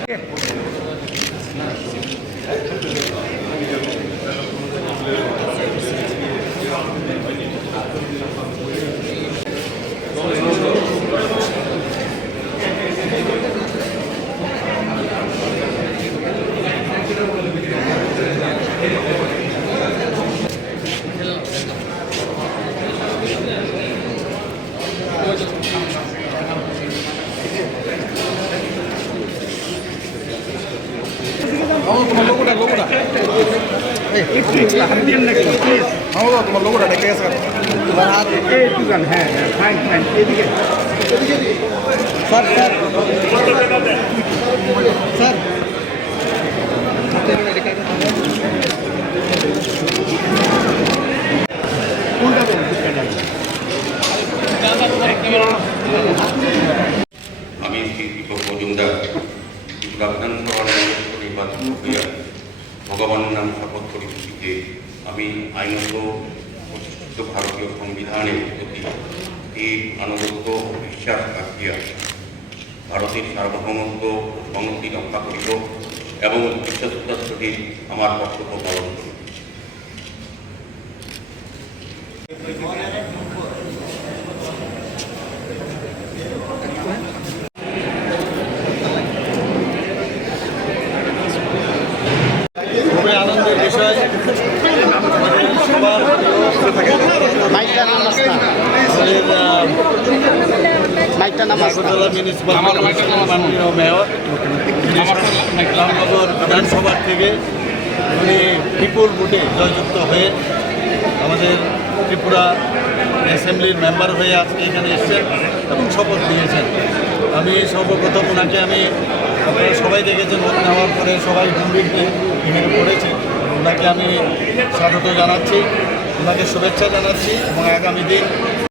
行け。তোমার লোকটা লোকটা তোমার লোকটা ডেকে গেছে তোমার হাত হ্যাঁ ফাইন ফাইন এদিকে স্যার স্যার স্যার আমি মজুমদার দীপক মজুমদার বিপ্লবাভ্যন্তরণ নির্বাচন প্রক্রিয়া ভগবানের নাম শপথ করেছি যে আমি আইনত প্রতিষ্ঠিত ভারতীয় সংবিধানের প্রতি এই আনুগত্য বিশ্বাস রাখিয়া ভারতের সার্বভৌমত্ব সংহতি রক্ষা করিব এবং বিশ্বস্ততার সহিত আমার কর্তব্য পালন করিব মাইকটা নামাজ না মেয়র ইসলামনগর বিধানসভা থেকে উনি বিপুল ভোটে জয়যুক্ত হয়ে আমাদের ত্রিপুরা অ্যাসেম্বলির মেম্বার হয়ে আজকে এখানে এসেছেন এবং শপথ নিয়েছেন আমি সর্বপ্রথম ওনাকে আমি সবাই দেখেছেন ভোট নেওয়ার পরে সবাই গম্ভীরকে এখানে পড়েছে ওনাকে আমি স্বাগত জানাচ্ছি ওনাকে শুভেচ্ছা জানাচ্ছি এবং আগামী দিন